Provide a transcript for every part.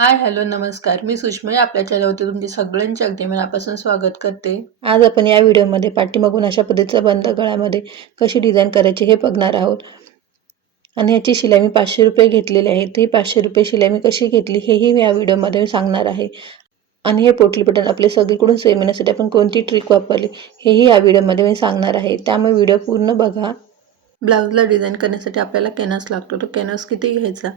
Hi hello नमस्कार. मी सुषमा आपल्या चॅनलवरती तुमचे सगळ्यांचे अगदी मनापासून स्वागत करते. आज आपण या व्हिडिओमध्ये पाठीमागून अशा पद्धतीचा बंद गळ्यामध्ये कशी डिझाईन करायची हे बघणार आहोत. आणि याची शिलाई मी पाचशे रुपये घेतलेली आहे. ती पाचशे रुपये शिलाई मी कशी घेतली हेही मी या व्हिडिओमध्ये सांगणार आहे. आणि हे पोटली बटन आपले सगळीकडून सेम येण्यासाठी आपण कोणती ट्रिक वापरली हेही या व्हिडिओमध्ये मी सांगणार आहे. त्यामुळे व्हिडिओ पूर्ण बघा. ब्लाऊजला डिझाईन करण्यासाठी आपल्याला कॅनव्हास लागतो. तो कॅनव्हास किती घ्यायचा?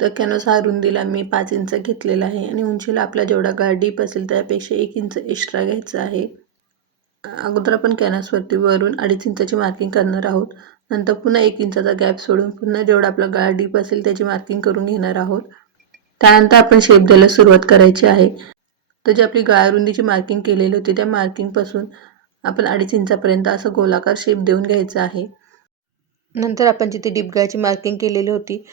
तर हा रुंदीला मी पाच इंच घेतलेला आहे आणि उंचीला आपला जेवढा गाळ डीप असेल त्यापेक्षा एक इंच एक्स्ट्रा घ्यायचा आहे. अगोदर आपण कॅनसवरती वरून अडीच इंचाची मार्किंग करणार आहोत. नंतर पुन्हा एक इंचाचा गॅप सोडून पुन्हा जेवढा आपला गळा डीप असेल त्याची मार्किंग करून घेणार आहोत. त्यानंतर आपण शेप द्यायला सुरुवात करायची आहे. तर जी आपली गाळ रुंदीची मार्किंग केलेली होती त्या मार्किंगपासून आपण अडीच इंचापर्यंत असं गोलाकार शेप देऊन घ्यायचा आहे. नंतर आपण जिथे डीप गळ्याची मार्किंग केलेली होती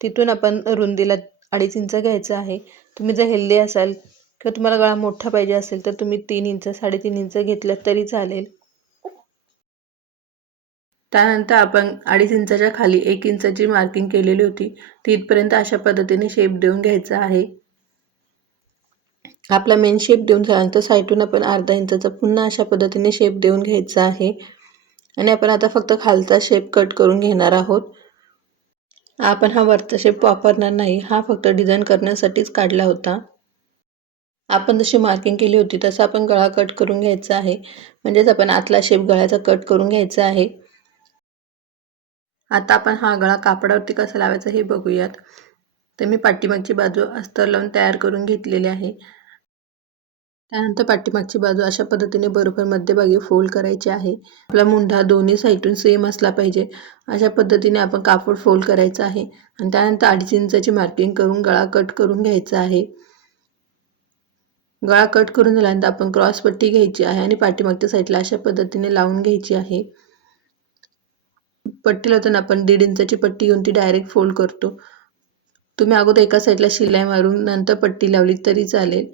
तिथून आपण रुंदीला अडीच इंच घ्यायचं आहे. तुम्ही जर हेल्दी असाल किंवा तुम्हाला गळा मोठा पाहिजे असेल तर तुम्ही तीन इंच साडेतीन इंच घेतलं तरी चालेल. त्यानंतर आपण अडीच इंचाच्या खाली एक इंचाची मार्किंग केलेली होती. तिथपर्यंत अशा पद्धतीने शेप देऊन घ्यायचा आहे. आपला मेन शेप देऊन झाल्यानंतर साईडून आपण अर्धा इंचाचा पुन्हा अशा पद्धतीने शेप देऊन घ्यायचा आहे. आणि आपण आता फक्त खालचा शेप कट करून घेणार आहोत. आपण हा वरचा शेप वापरणार नाही. हा फक्त डिझाईन करण्यासाठीच काढला होता. आपण जशी मार्किंग केली होती तसं आपण गळा कट करून घ्यायचा आहे. म्हणजेच आपण आतला शेप गळ्याचा कट करून घ्यायचा आहे. आता आपण हा गळा कापडावरती कसा लावायचा हे बघूयात. तर मी पाठीमागची बाजू अस्तर लावून तयार करून घेतलेली आहे. त्यानंतर पाठीमागची बाजू अशा पद्धतीने बरोबर मध्यभागी फोल्ड करायची आहे. आपला मुंढा दोन्ही साईडून सेम असला पाहिजे. अशा पद्धतीने आपण कापड फोल्ड करायचं आहे. आणि त्यानंतर अडीच इंचाची मार्किंग करून गळा कट करून घ्यायचा आहे. गळा कट करून झाल्यानंतर आपण क्रॉस पट्टी घ्यायची आहे आणि पाठीमागच्या साईडला अशा पद्धतीने लावून घ्यायची आहे. पट्टी लावताना आपण दीड इंचाची पट्टी घेऊन ती डायरेक्ट फोल्ड करतो. तुम्ही अगोदर एका साईडला शिलाई मारून नंतर पट्टी लावली तरी चालेल.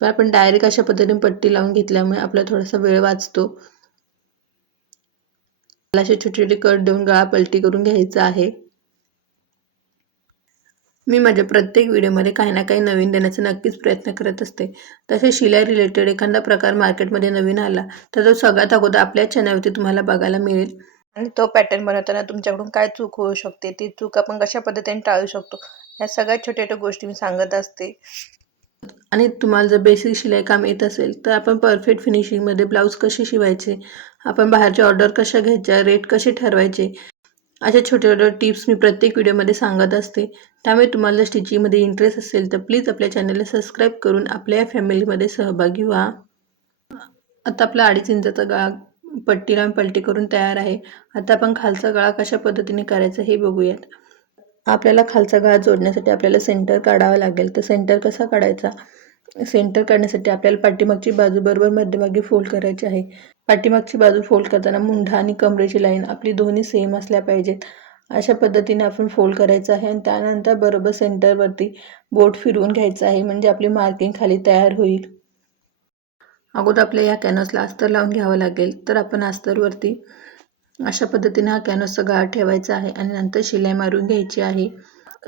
पण आपण डायरेक्ट अशा पद्धतीने पट्टी लावून घेतल्यामुळे आपला थोडासा वेळ वाचतो. असे छोटे छोटे कट देऊन गळा पलटी करून घ्यायचा आहे. मी माझ्या प्रत्येक व्हिडिओमध्ये काही ना काही नवीन देण्याचा नक्कीच प्रयत्न करत असते. तसे शिलाई रिलेटेड एखादा प्रकार मार्केटमध्ये नवीन आला तर तो सगळ्यात अगोदर आपल्या चॅनलवरती तुम्हाला बघायला मिळेल. आणि तो पॅटर्न बनवताना तुमच्याकडून काय चूक होऊ शकते? ती चूक आपण कशा पद्धतीने टाळू शकतो? या सगळ्या छोट्या छोट्या गोष्टी मी सांगत असते. आणि तुम्हाला जर बेसिक शिलाई काम येत असेल तर आपण परफेक्ट फिनिशिंगमध्ये ब्लाऊज कसे शिवायचे? आपण बाहेरच्या ऑर्डर कशा घ्यायच्या? रेट कसे ठरवायचे? अशा छोट्या छोट्या टिप्स मी प्रत्येक व्हिडिओमध्ये सांगत असते. त्यामुळे तुम्हाला जर स्टिचिंगमध्ये इंटरेस्ट असेल तर प्लीज आपल्या चॅनलला सबस्क्राईब करून आपल्या फॅमिलीमध्ये सहभागी व्हा. आता आपला अडीच इंचाचा गळा पट्टी लावून पलटी करून तयार आहे. आता आपण खालचा गळा कशा पद्धतीने करायचा हे बघूयात. आपल्याला खालचा घात जोडण्यासाठी आपल्याला सेंटर काढावा लागेल. तर सेंटर कसा काढायचा? सेंटर काढण्यासाठी आपल्याला पाठीमागची बाजू बरोबर मध्यभागी फोल्ड करायची आहे. पाठीमागची बाजू फोल्ड करताना मुंढा आणि कमरेची लाईन आपली दोन्ही सेम असल्या पाहिजेत. अशा पद्धतीने आपण फोल्ड करायचं आहे आणि त्यानंतर बरोबर सेंटरवरती बोट फिरवून घ्यायचं आहे म्हणजे आपली मार्किंग खाली तयार होईल. अगोदर आपल्या या कॅनसला अस्तर लावून घ्यावं लागेल. तर आपण अस्तरवरती अशा पद्धतीने हा कॅनव्हासचा गाळ ठेवायचा आहे आणि नंतर शिलाई मारून घ्यायची आहे.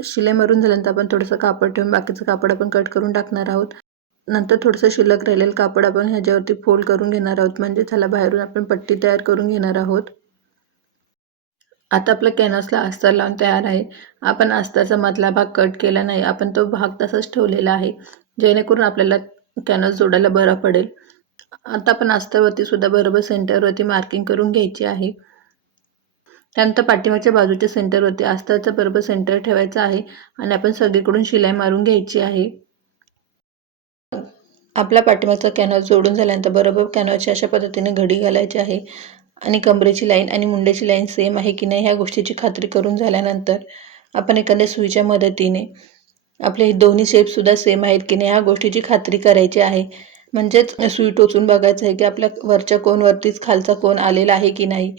शिलाई मारून झाल्यानंतर आपण थोडंसं कापड ठेवून बाकीचं कापड आपण कट करून टाकणार आहोत. नंतर थोडंसं शिल्लक राहिलेलं कापड आपण ह्याच्यावरती फोल्ड करून घेणार आहोत. म्हणजे त्याला बाहेरून आपण पट्टी तयार करून घेणार आहोत. आता आपलं कॅनव्हासला अस्तर लावून तयार आहे. आपण अस्तरचा मधला भाग कट केला नाही. आपण तो भाग तसाच ठेवलेला आहे. जेणेकरून आपल्याला कॅनव्हास जोडायला बरं पडेल. आता आपण अस्तरवरती सुद्धा बरोबर सेंटरवरती मार्किंग करून घ्यायची आहे. त्यानंतर पाठीमागच्या बाजूच्या सेंटरवरती अस्तरचं बरोबर सेंटर ठेवायचं आहे आणि आपण सगळीकडून शिलाई मारून घ्यायची आहे. आपला पाठीमागचा कॅनव्हास जोडून झाल्यानंतर बरोबर कॅनव्हासची अशा पद्धतीने घडी घालायची आहे आणि कमरेची लाईन आणि मुंड्याची लाईन सेम आहे की नाही ह्या गोष्टीची खात्री करून झाल्यानंतर आपण एखाद्या सुईच्या मदतीने आपले हे दोन्ही शेपसुद्धा सेम आहेत की नाही ह्या गोष्टीची खात्री करायची आहे. म्हणजेच सुई टोचून बघायचं आहे की आपल्या वरच्या कोनवरतीच खालचा कोण आलेला आहे की नाही.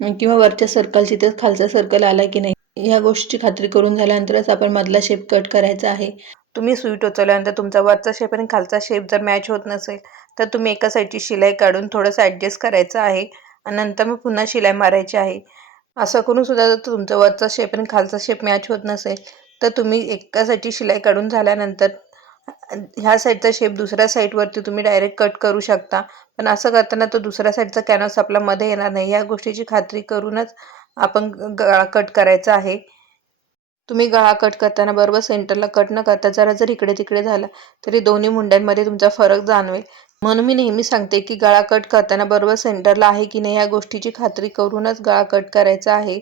किंवा वरच्या सर्कलची तर खालचा सर्कल आला की नाही या गोष्टीची खात्री करून झाल्यानंतरच आपण मधला शेप कट करायचा आहे. तुम्ही सुई टोचवल्यानंतर तुमचा वरचा शेप आणि खालचा शेप जर मॅच होत नसेल तर तुम्ही एका साईडची शिलाई काढून थोडंसं ॲडजस्ट करायचं आहे आणि नंतर मग पुन्हा शिलाई मारायची आहे. असं करून सुद्धा जर तुमचा वरचा शेप आणि खालचा शेप मॅच होत नसेल तर तुम्ही एका साईडची शिलाई काढून झाल्यानंतर ह्या साईडचा शेप दुसऱ्या साईडवरती तुम्ही डायरेक्ट कट करू शकता. पण असं करताना तो दुसऱ्या साईडचा कॅनव्हास आपला मध्ये येणार नाही. या गोष्टीची खात्री करूनच आपण गळा कट करायचा आहे. तुम्ही गळा कट करताना बरोबर सेंटरला कट न करता जरा जर इकडे तिकडे झाला तरी दोन्ही मुंड्यांमध्ये तुमचा फरक जाणवेल. म्हणून मी नेहमी सांगते की गळा कट करताना बरोबर सेंटरला आहे की नाही या गोष्टीची खात्री करूनच गळा कट करायचा आहे.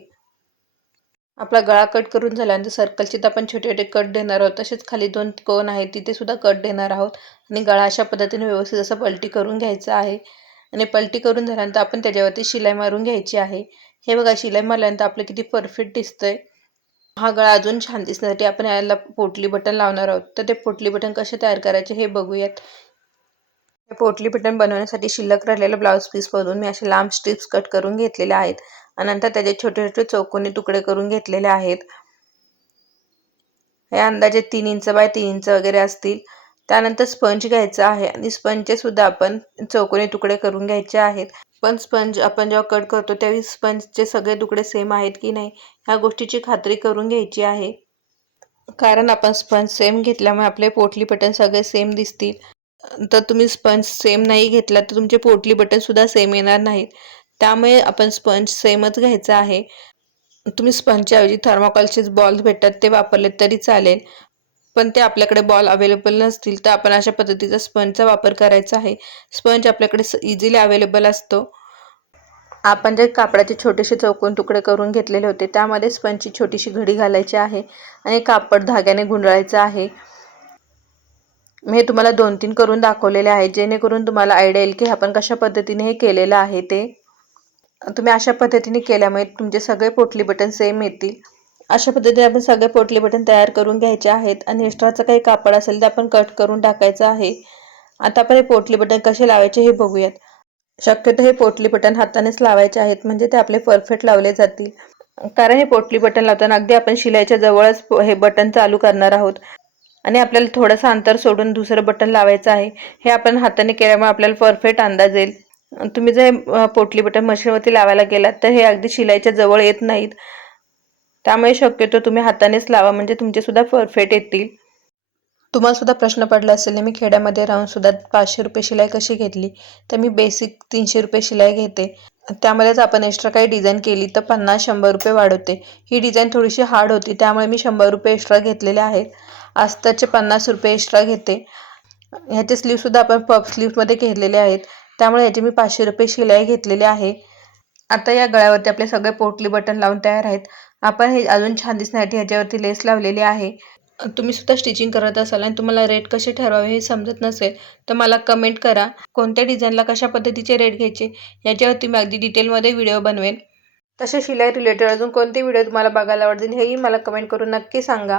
आपला गळा कट करून झाल्यानंतर सर्कलचे तर आपण छोटे छोटे कट देणार आहोत. तसेच खाली दोन कोण आहेत तिथे सुद्धा कट देणार आहोत. आणि गळा अशा पद्धतीने व्यवस्थित असं पलटी करून घ्यायचा आहे. आणि पलटी करून झाल्यानंतर आपण त्याच्यावरती शिलाई मारून घ्यायची आहे. हे बघा शिलाई मारल्यानंतर आपलं किती परफेक्ट दिसतंय. हा गळा अजून छान दिसण्यासाठी आपण याला पोटली बटन लावणार आहोत. तर ते पोटली बटन कसे तयार करायचे हे बघूयात. हे पोटली बटन बनवण्यासाठी शिल्लक राहिलेलं ब्लाऊज पीसमधून मी असे लांब स्ट्रिप्स कट करून घेतलेले आहेत. आणि नंतर त्याचे छोटे छोटे चौकोनी तुकडे करून घेतलेले आहेत. हे अंदाजे तीन इंच बाय तीन इंच वगैरे असतील. त्यानंतर स्पंज घ्यायचा आहे आणि स्पंजचे सुद्धा आपण चौकोनी तुकडे करून घ्यायचे आहेत. पण स्पंज आपण जेव्हा कट करतो त्यावेळी स्पंजचे सगळे तुकडे सेम आहेत की नाही ह्या गोष्टीची खात्री करून घ्यायची आहे. कारण आपण स्पंज सेम घेतल्यामुळे आपले पोटली बटन सगळे सेम दिसतील. तर तुम्ही स्पंज सेम नाही घेतला तर तुमचे पोटली बटनसुद्धा सेम येणार नाहीत. त्यामुळे आपण स्पंज सेमच घ्यायचा आहे. तुम्ही स्पंजच्या ऐवजी थर्माकॉलचेच बॉल भेटतात ते वापरले तरी चालेल. पण ते आपल्याकडे बॉल अवेलेबल नसतील तर आपण अशा पद्धतीचा स्पंजचा वापर करायचा आहे. स्पंज आपल्याकडे इझिली अवेलेबल असतो. आपण जे कापडाचे छोटेसे चौकोन तुकडे करून घेतलेले होते त्यामध्ये स्पंजची छोटीशी घडी घालायची आहे आणि कापड धाग्याने गुंडाळायचं आहे. मी हे तुम्हाला दोन तीन करून दाखवलेले आहे जेणेकरून तुम्हाला आयडिया येईल की आपण कशा पद्धतीने हे केलेलं आहे ते. तुम्ही अशा पद्धतीने केल्यामुळे तुमचे सगळे पोटली बटन सेम येतील. अशा पद्धतीने आपण सगळे पोटली बटन तयार करून घ्यायचे आहेत आणि एक्स्ट्राचं काही कापड असेल ते आपण कट करून टाकायचं आहे. आता आपण हे पोटली बटन कसे लावायचे हे बघूयात. शक्यतो हे पोटली बटन हातानेच लावायचे आहेत म्हणजे ते आपले परफेक्ट लावले जातील. कारण हे पोटली बटन लावताना अगदी आपण शिलाईच्या जवळच हे बटन चालू करणार आहोत. आणि आपल्याला थोडंसं अंतर सोडून दुसरं बटन लावायचं आहे. हे आपण हाताने केल्यामुळे आपल्याला परफेक्ट अंदाज येईल. तुम्ही जर पोटली बटन मशीनवरती लावायला गेलात तर हे अगदी शिलाईच्या जवळ येत नाहीत. त्यामुळे शक्यतो तुम्ही हातानेच लावा म्हणजे तुमचेसुद्धा परफेक्ट येतील. तुम्हाला सुद्धा प्रश्न पडला असेल मी खेड्यामध्ये राहून सुद्धा पाचशे रुपये शिलाई कशी घेतली? तर मी बेसिक तीनशे रुपये शिलाई घेते. त्यामध्येच आपण एक्स्ट्रा काही डिझाईन केली तर पन्नास शंभर रुपये वाढवते. ही डिझाईन थोडीशी हार्ड होती त्यामुळे मी शंभर रुपये एक्स्ट्रा घेतलेले आहेत. आस्ताचे पन्नास रुपये एक्स्ट्रा घेते. ह्याचे स्लीवसुद्धा आपण पफ स्लीवमध्ये घेतलेले आहेत. त्यामुळे ह्याचे मी पाचशे रुपये शिलाई घेतलेली आहे. आता या गळ्यावरती आपले सगळे पोटली बटन लावून तयार आहेत. आपण हे अजून छान दिसण्यासाठी ह्याच्यावरती लेस लावलेली आहे. तुम्ही सुद्धा स्टिचिंग करत असाल आणि तुम्हाला रेट कसे ठरवावे हे समजत नसेल तर मला कमेंट करा. कोणत्या डिझाईनला कशा पद्धतीचे रेट घ्यायचे याच्यावरती मी अगदी डिटेलमध्ये व्हिडिओ बनवेन. तसे शिलाई रिलेटेड अजून कोणते व्हिडिओ तुम्हाला बघायला आवडतील हेही मला कमेंट करून नक्की सांगा.